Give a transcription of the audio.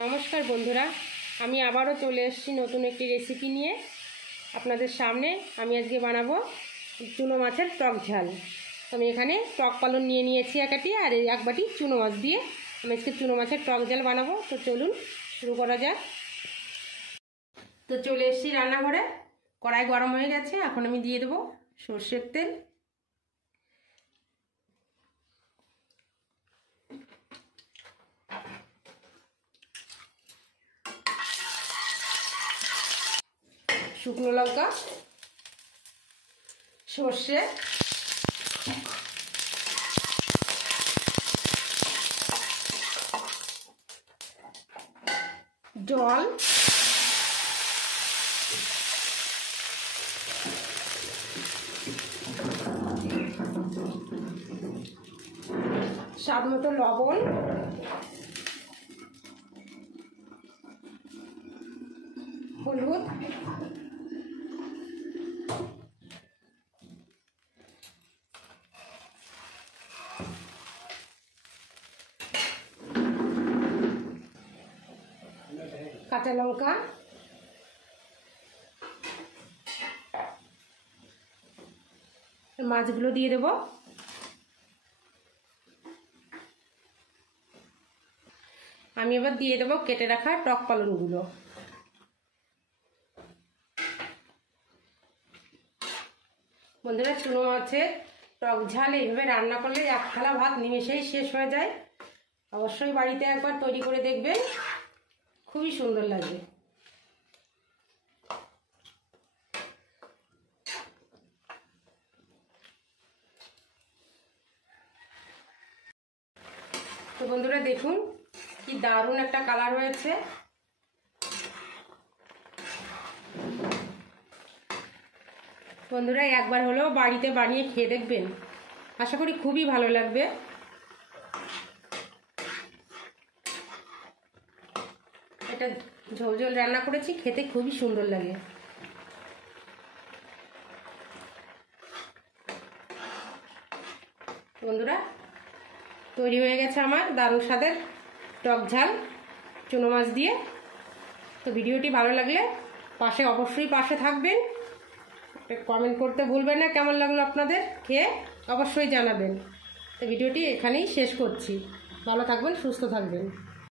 नमस्कार बंधुरा आमी आबारो चले एसेछि नतून एकटी रेसिपि निये आपनादेर सामने। आमी आजके बानाबो चुनो माछेर टक झाल। तो आमी एखाने टक पालन निये नियेछि एक आटी और एक बाटी चुनो माछ दिए आमी आजके चुनो माछेर टक झाल बानाबो। तो चलुन शुरू करा जाक। तो चले एसेछि रान्नाघरे, कड़ाई गरम हये गेछे। एखन आमी दिये देबो सर्षेर तेल। शुकनो लंका, सर्षे, जल, स्वाद मतो लवण, हलुद, काँचा लंका, माछगुलो दिए देब। आमी एबार दिए देब केटे रखा टक पालनगुलो। बंधुरा चुनो माछेर टक झाल এইভাবে রান্না করলে এক থালা ভাত নিমেষেই শেষ হয়ে যায়। অবশ্যই বাড়িতে একবার তৈরি করে দেখবেন, খুবই সুন্দর লাগবে। তো বন্ধুরা দেখুন কি দারুণ একটা কালার হয়েছে। বন্ধুরা একবার হলেও বাড়িতে বানিয়ে খেয়ে দেখবেন, আশা করি খুবই ভালো লাগবে। এটা ঝোল ঝোল রান্না করেছি, খেতে খুবই সুন্দর লাগে। বন্ধুরা তৈরি হয়ে গেছে আমার দারুণ স্বাদের টক ঝাল চুনো মাছ দিয়ে। তো ভিডিওটি ভালো লাগলে অবশ্যই পাশে থাকবেন, কমেন্ট করতে ভুলবেন না কেমন লাগলো আপনাদের খেয়ে, অবশ্যই জানাবেন। তো ভিডিওটি এখানেই শেষ করছি। ভালো থাকবেন, সুস্থ থাকবেন।